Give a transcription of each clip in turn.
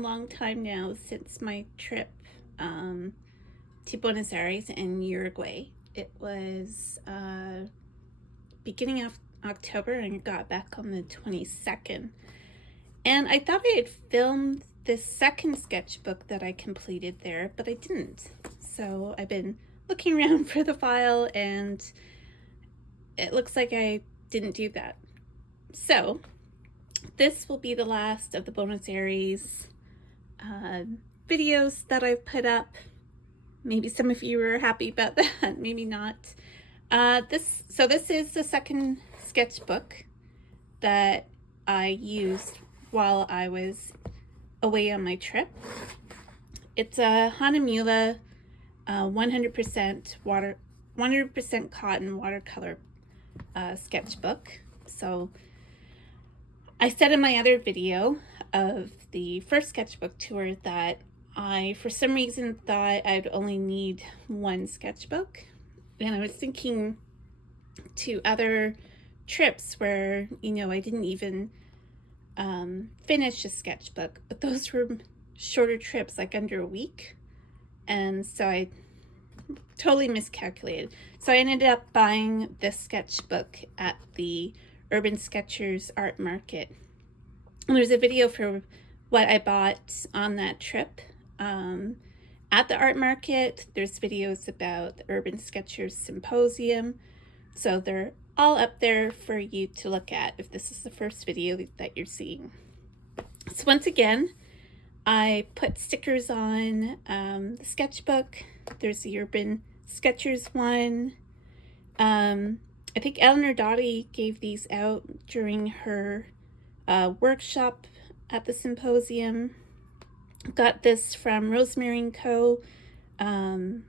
long time now since my trip to Buenos Aires in Uruguay. It was beginning of October and I got back on the 22nd. And I thought I had filmed this second sketchbook that I completed there, but I didn't. So I've been looking around for the file and it looks like I didn't do that. So this will be the last of the Buenos Aires videos that I've put up. Maybe some of you are happy about that, maybe not. This is the second sketchbook that I used while I was away on my trip. It's a Hahnemuhle 100% cotton watercolor sketchbook. So I said in my other video of the first sketchbook tour that I, for some reason, thought I'd only need one sketchbook. And I was thinking to other trips where, I didn't even finish a sketchbook, but those were shorter trips, like under a week. And so I totally miscalculated. So I ended up buying this sketchbook at the Urban Sketchers art market. And there's a video for what I bought on that trip. At the art market, there's videos about the Urban Sketchers Symposium. So they're all up there for you to look at if this is the first video that you're seeing. So once again, I put stickers on the sketchbook. There's the Urban Sketchers one. I think Eleanor Dottie gave these out during her workshop at the symposium. Got this from Rosemary & Co. When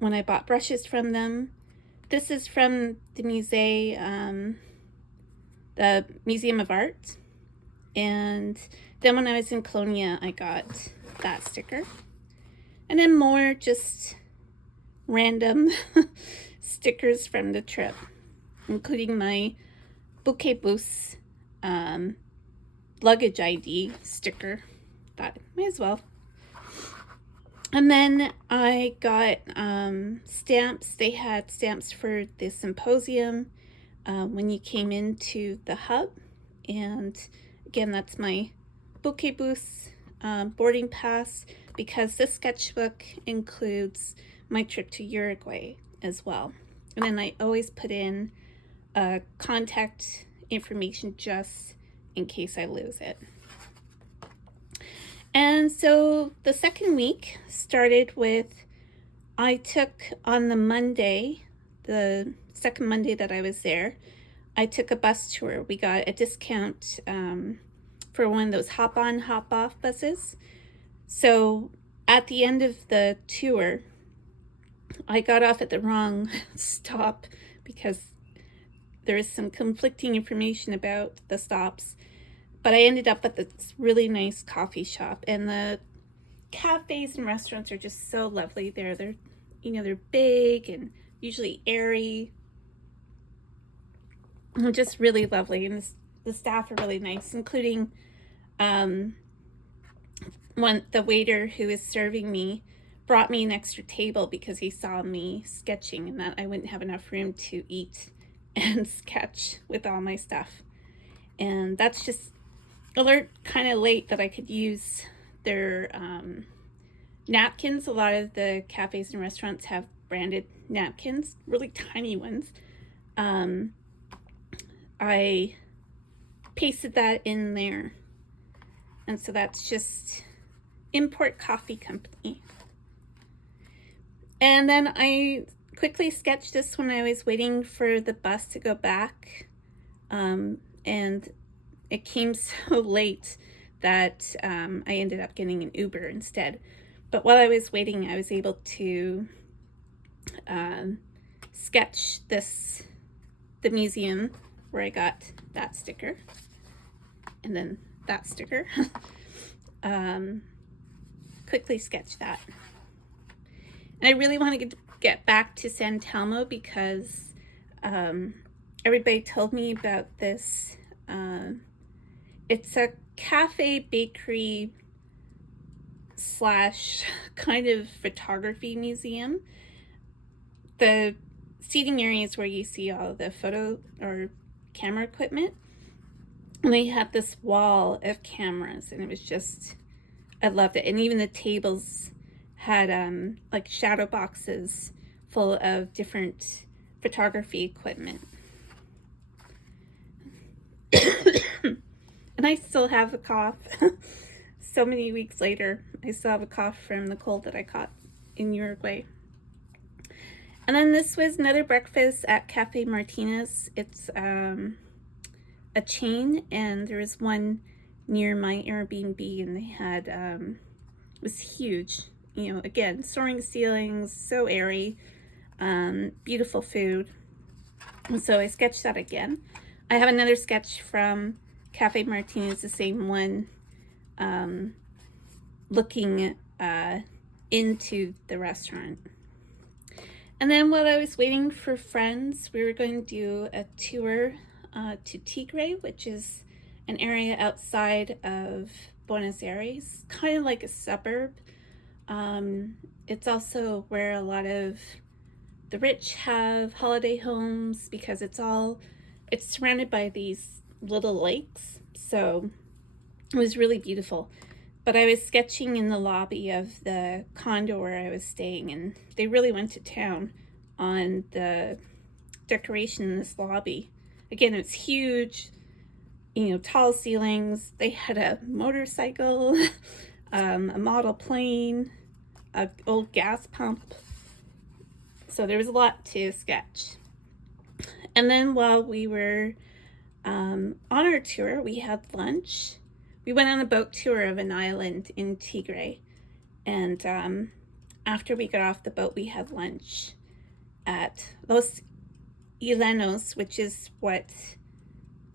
I bought brushes from them. This is from the Museum of Art. And then when I was in Colonia, I got that sticker. And then more just random stickers from the trip, including my Bouquet Boost luggage ID sticker. Thought might as well. And then I got stamps. They had stamps for the symposium when you came into the hub. And again, that's my Bouquet Boost boarding pass, because this sketchbook includes my trip to Uruguay as well. And then I always put in contact information just in case I lose it. And so the second week started with, I took on the Monday, the second Monday that I was there, I took a bus tour. We got a discount for one of those hop-on, hop-off buses. So at the end of the tour, I got off at the wrong stop because there is some conflicting information about the stops. But I ended up at this really nice coffee shop, and the cafes and restaurants are just so lovely there. They're big and usually airy. And just really lovely, and the staff are really nice, including the waiter who is serving me brought me an extra table because he saw me sketching and that I wouldn't have enough room to eat and sketch with all my stuff. And that's just alert kind of late that I could use their napkins. A lot of the cafes and restaurants have branded napkins, really tiny ones. I pasted that in there. And so that's just Import Coffee Company. And then I quickly sketched this when I was waiting for the bus to go back. And it came so late that I ended up getting an Uber instead. But while I was waiting, I was able to sketch the museum where I got that sticker, and then that sticker. Quickly sketch that. And I really want to get back to San Telmo because everybody told me about this. It's a cafe bakery slash kind of photography museum. The seating area is where you see all the photo or camera equipment. And they had this wall of cameras, and it was just, I loved it. And even the tables had like shadow boxes full of different photography equipment. And I still have a cough. So many weeks later, I still have a cough from the cold that I caught in Uruguay. And then this was another breakfast at Cafe Martinez. It's a chain, and there was one near my Airbnb, and they had, it was huge. You know, again, soaring ceilings, so airy, beautiful food. And so I sketched that again. I have another sketch from Cafe Martinez, the same one, looking into the restaurant. And then while I was waiting for friends, we were going to do a tour to Tigre, which is an area outside of Buenos Aires, kind of like a suburb. It's also where a lot of the rich have holiday homes, because it's surrounded by these little lakes. So it was really beautiful. But I was sketching in the lobby of the condo where I was staying, and they really went to town on the decoration in this lobby. Again, it's huge, you know, tall ceilings. They had a motorcycle, a model plane, an old gas pump. So there was a lot to sketch. And then while we were on our tour, we had lunch. We went on a boat tour of an island in Tigre. And after we got off the boat, we had lunch at Los Islenos, which is what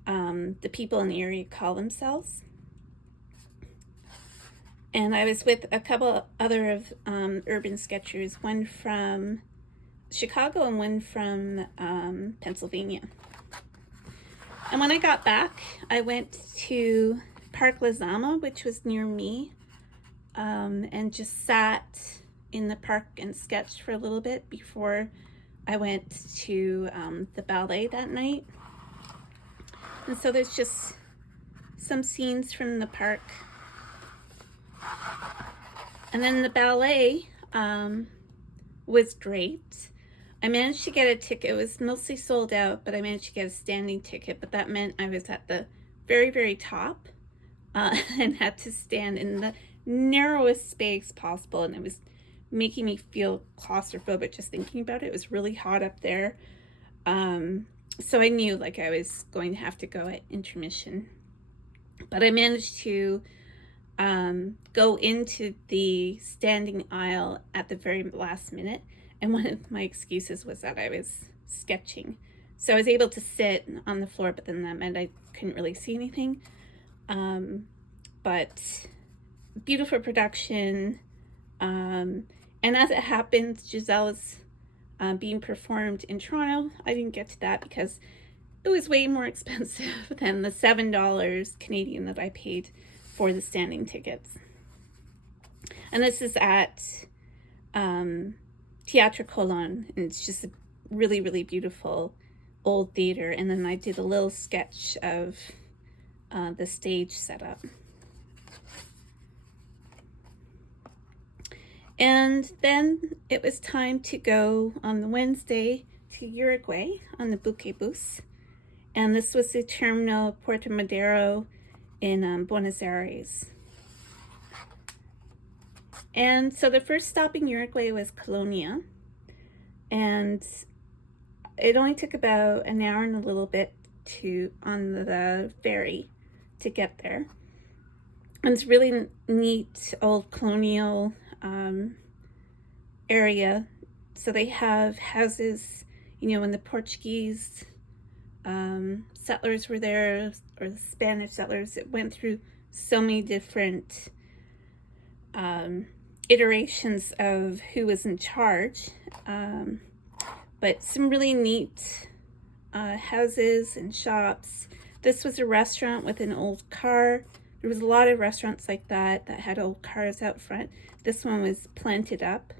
the people in the area call themselves. And I was with a couple other of urban sketchers, one from Chicago and one from Pennsylvania. And when I got back, I went to Park Lezama, which was near me, and just sat in the park and sketched for a little bit before I went to the ballet that night. And so there's just some scenes from the park. And then the ballet was great. I managed to get a ticket. It was mostly sold out, but I managed to get a standing ticket. But that meant I was at the very, very top and had to stand in the narrowest space possible. And it was making me feel claustrophobic just thinking about it. It was really hot up there. So I knew like I was going to have to go at intermission. But I managed to go into the standing aisle at the very last minute. And one of my excuses was that I was sketching. So I was able to sit on the floor, but then that meant I couldn't really see anything. But beautiful production. And as it happens, Giselle's being performed in Toronto. I didn't get to that because it was way more expensive than the $7 Canadian that I paid for the standing tickets. And this is at Teatro Colon, and it's just a really, really beautiful old theater. And then I did a little sketch of the stage setup. And then it was time to go on the Wednesday to Uruguay on the Buque Bus. And this was the Terminal Puerto Madero in Buenos Aires. And so the first stop in Uruguay was Colonia. And it only took about an hour and a little bit on the ferry to get there. And it's really neat old colonial area. So they have houses, you know, when the Portuguese settlers were there, or the Spanish settlers. It went through so many different iterations of who was in charge, but some really neat houses and shops. This was a restaurant with an old car There was a lot of restaurants like that had old cars out front. This one was planted up,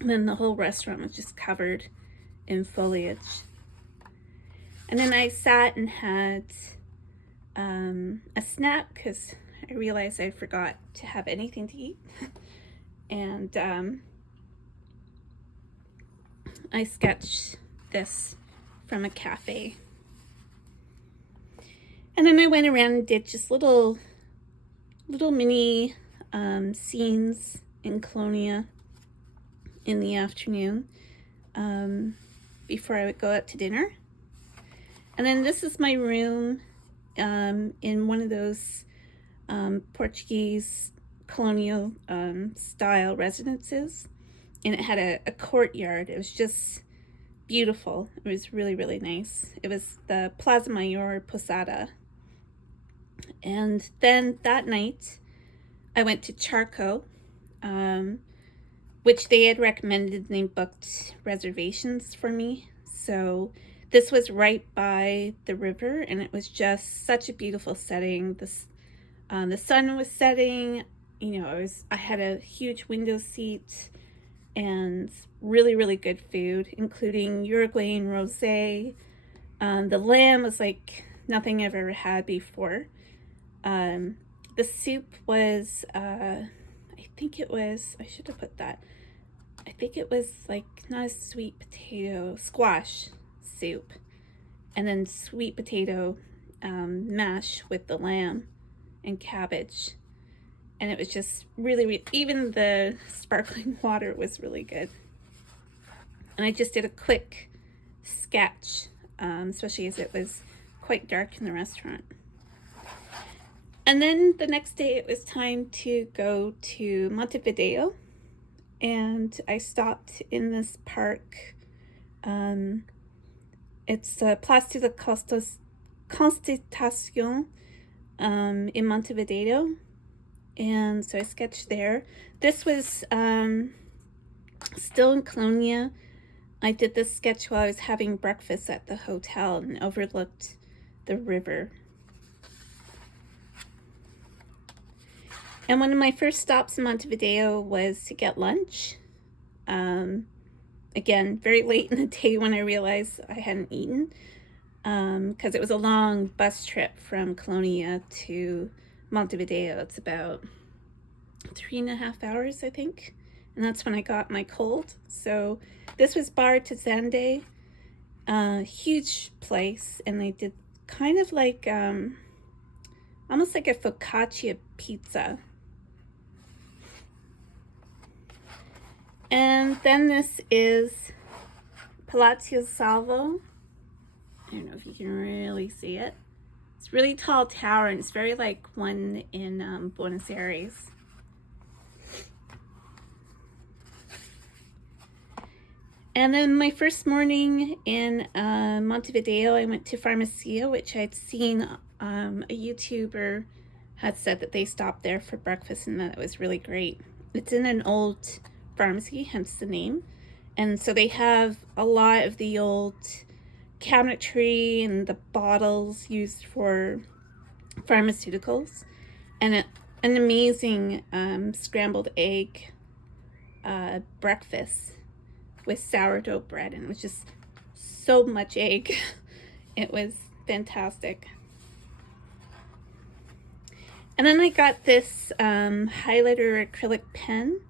and then the whole restaurant was just covered in foliage. And then I sat and had a snack because I realized I forgot to have anything to eat. And I sketched this from a cafe. And then I went around and did just little mini scenes in Colonia in the afternoon before I would go out to dinner. And then this is my room in one of those Portuguese colonial style residences, and it had a courtyard. It was just beautiful. It was really, really nice. It was the Plaza Mayor Posada. And then that night I went to Charco, which they had recommended, and they booked reservations for me. So this was right by the river, and it was just such a beautiful setting. The sun was setting. You know, I had a huge window seat and really, really good food, including Uruguayan rosé. The lamb was like nothing I've ever had before. The soup was, I should have put that. I think it was like not a sweet potato, squash soup, and then sweet potato mash with the lamb and cabbage. And it was just really, even the sparkling water was really good. And I just did a quick sketch, especially as it was quite dark in the restaurant. And then the next day it was time to go to Montevideo, and I stopped in this park. It's Place de la Constitución in Montevideo. And so I sketched there. This was still in Colonia. I did this sketch while I was having breakfast at the hotel and overlooked the river. And one of my first stops in Montevideo was to get lunch. Again, very late in the day when I realized I hadn't eaten, because it was a long bus trip from Colonia to Montevideo. It's about 3.5 hours, I think. And that's when I got my cold. So this was Bar Tizande, huge place. And they did kind of like, almost like a focaccia pizza. And then this is Palazzo Salvo. I don't know if you can really see it. It's a really tall tower, and it's very like one in Buenos Aires. And then my first morning in Montevideo, I went to Farmacia, which I'd seen a YouTuber had said that they stopped there for breakfast and that it was really great. It's in an old pharmacy, hence the name. And so they have a lot of the old cabinetry and the bottles used for pharmaceuticals, and an amazing scrambled egg breakfast with sourdough bread, and it was just so much egg. It was fantastic. And then I got this highlighter acrylic pen,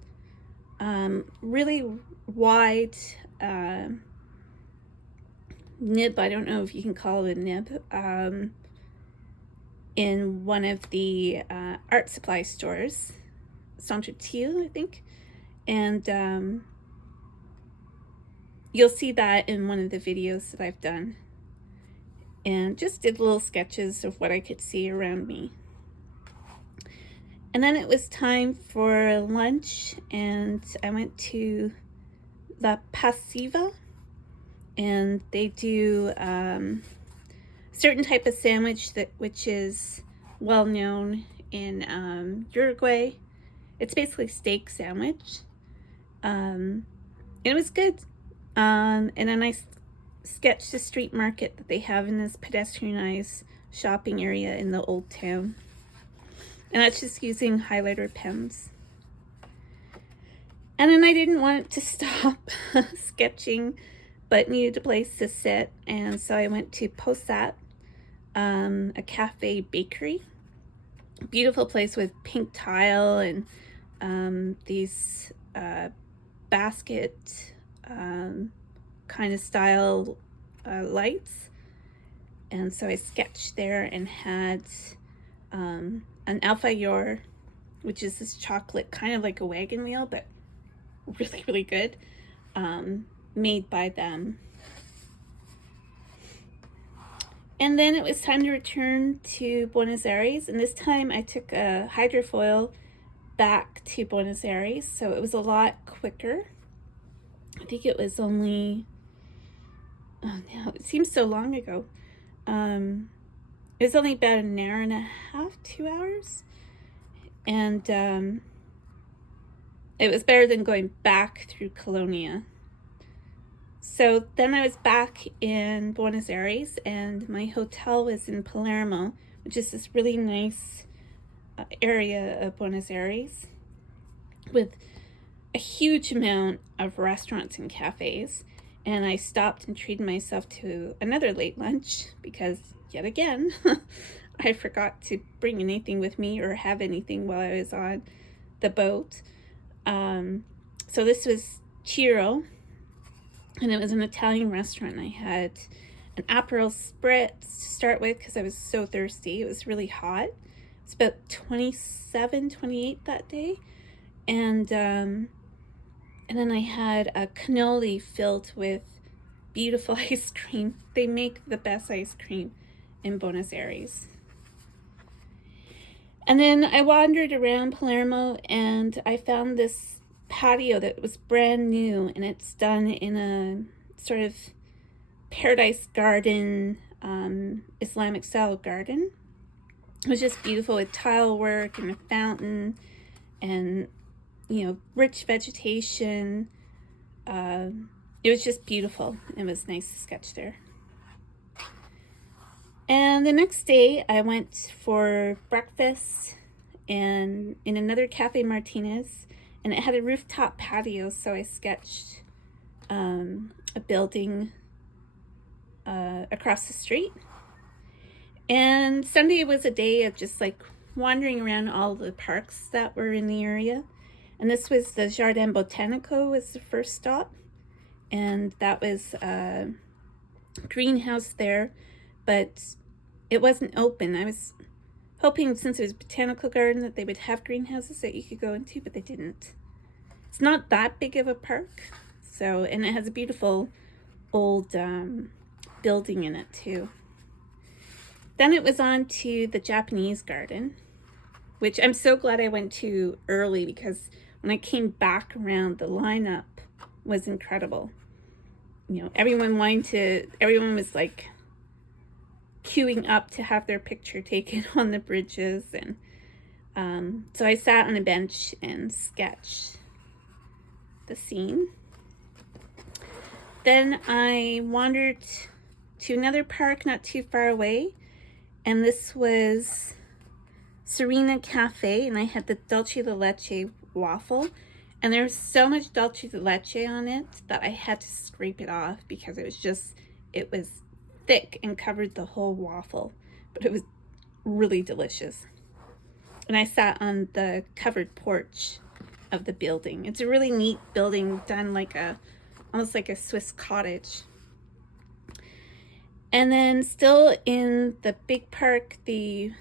really wide nib, I don't know if you can call it a nib, in one of the art supply stores, Centre Thiel, I think. And you'll see that in one of the videos that I've done. And just did little sketches of what I could see around me. And then it was time for lunch, and I went to La Pasiva, and they do certain type of sandwich which is well known in Uruguay. It's basically steak sandwich. It was good. And then I sketched the street market that they have in this pedestrianized shopping area in the old town. And that's just using highlighter pens. And then I didn't want it to stop sketching, but needed a place to sit. And so I went to Posat, a cafe bakery. Beautiful place with pink tile and these basket kind of style lights. And so I sketched there and had an alfajor, which is this chocolate, kind of like a wagon wheel, but really, really good, made by them. And then it was time to return to Buenos Aires, and this time I took a hydrofoil back to Buenos Aires, so it was a lot quicker. I think it was only, oh no, it seems so long ago. It was only about an hour and a half, 2 hours, and it was better than going back through Colonia. So then I was back in Buenos Aires, and my hotel was in Palermo, which is this really nice area of Buenos Aires with a huge amount of restaurants and cafes. And I stopped and treated myself to another late lunch because, yet again, I forgot to bring anything with me or have anything while I was on the boat. So this was Ciro, and it was an Italian restaurant. I had an Aperol Spritz to start with because I was so thirsty. It was really hot. It's about 27, 28 that day. And then I had a cannoli filled with beautiful ice cream. They make the best ice cream in Buenos Aires. And then I wandered around Palermo and I found this patio that was brand new, and it's done in a sort of paradise garden, Islamic style garden. It was just beautiful with tile work and a fountain and, you know, rich vegetation. It was just beautiful. It was nice to sketch there. And the next day I went for breakfast and in another Cafe Martinez, and it had a rooftop patio, so I sketched a building across the street. And Sunday was a day of just like wandering around all the parks that were in the area. And this was the Jardin Botanico was the first stop. And that was a greenhouse there, but it wasn't open. I was hoping, since it was a botanical garden, that they would have greenhouses that you could go into, but they didn't. It's not that big of a park, so, and it has a beautiful old building in it too. Then it was on to the Japanese garden, which I'm so glad I went to early because when I came back around, the lineup was incredible. You know, everyone was like queuing up to have their picture taken on the bridges, and so I sat on a bench and sketched the scene. Then I wandered to another park not too far away, and this was Serena Cafe, and I had the dulce de leche waffle, and there was so much dulce de leche on it that I had to scrape it off because it was thick and covered the whole waffle, but it was really delicious. And I sat on the covered porch of the building. It's a really neat building done like almost like a Swiss cottage. And then still in the big park, I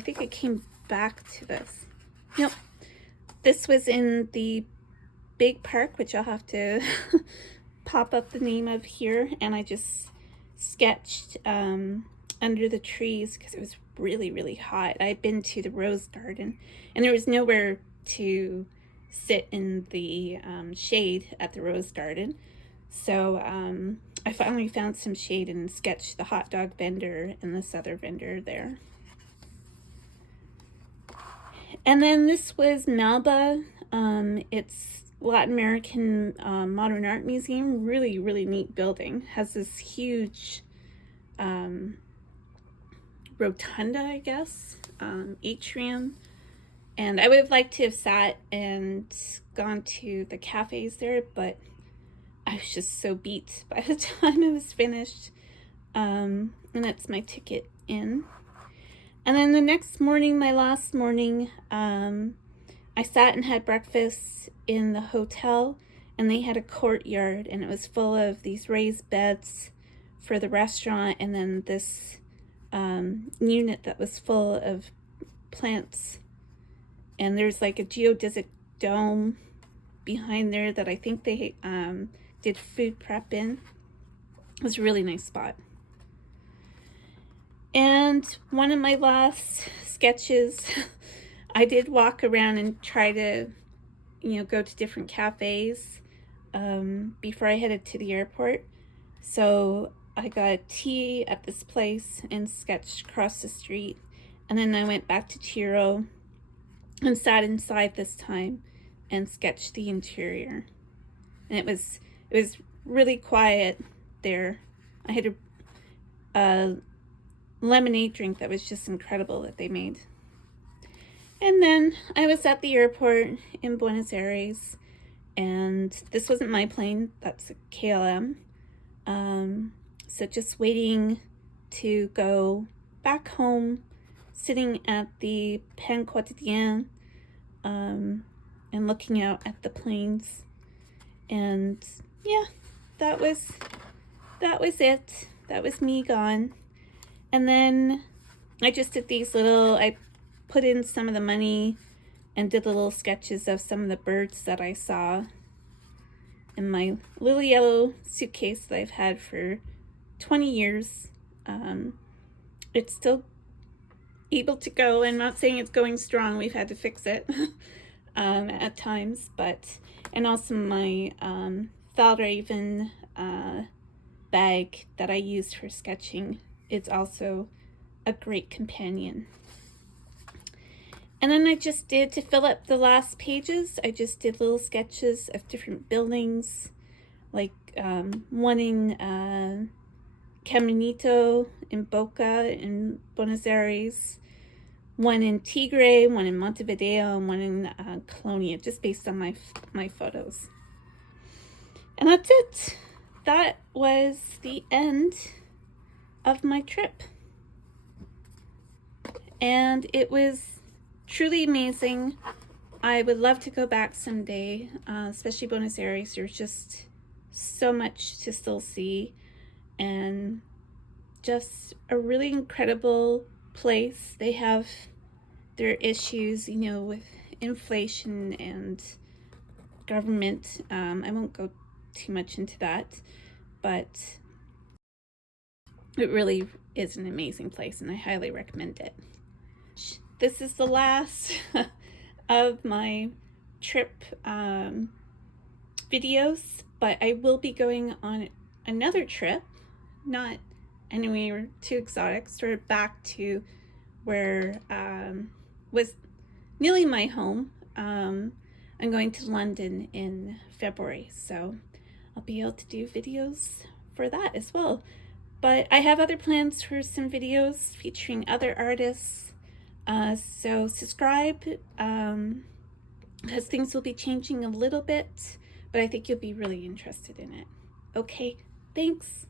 think I came back to this. Nope. This was in the big park, which I'll have to pop up the name of here, and I just sketched under the trees because it was really, really hot. I'd been to the rose garden, and there was nowhere to sit in the shade at the rose garden, so I finally found some shade and sketched the hot dog vendor and this other vendor there. And then this was Malba. It's Latin American Modern Art Museum. Really, really neat building. Has this huge rotunda, I guess, atrium. And I would have liked to have sat and gone to the cafes there, but I was just so beat by the time I was finished. And that's my ticket in. And then the next morning, my last morning, I sat and had breakfast in the hotel, and they had a courtyard, and it was full of these raised beds for the restaurant, and then this unit that was full of plants. And there's like a geodesic dome behind there that I think they did food prep in. It was a really nice spot. And one of my last sketches, I did walk around and try to, go to different cafes before I headed to the airport. So I got tea at this place and sketched across the street. And then I went back to Tiro and sat inside this time and sketched the interior. And it was really quiet there. I had a lemonade drink that was just incredible that they made. And then I was at the airport in Buenos Aires, and this wasn't my plane, that's a KLM. So just waiting to go back home, sitting at the Pen Quotidien, and looking out at the planes. And yeah, that was it. That was me gone. And then I just did I put in some of the money and did little sketches of some of the birds that I saw in my little yellow suitcase that I've had for 20 years. It's still able to go. I'm not saying it's going strong. We've had to fix it at times, and also my Fjällräven bag that I use for sketching. It's also a great companion. And then I just did, to fill up the last pages, I just did little sketches of different buildings, like one in Caminito in Boca in Buenos Aires, one in Tigre, one in Montevideo, and one in Colonia, just based on my photos. And that's it. That was the end of my trip. And it was truly amazing. I would love to go back someday, especially Buenos Aires. There's just so much to still see, and just a really incredible place. They have their issues, with inflation and government. I won't go too much into that, but it really is an amazing place, and I highly recommend it. This is the last of my trip videos, but I will be going on another trip, not anywhere too exotic, sort of back to where was nearly my home. I'm going to London in February, so I'll be able to do videos for that as well. But I have other plans for some videos featuring other artists. So subscribe, because things will be changing a little bit, but I think you'll be really interested in it. Okay, thanks.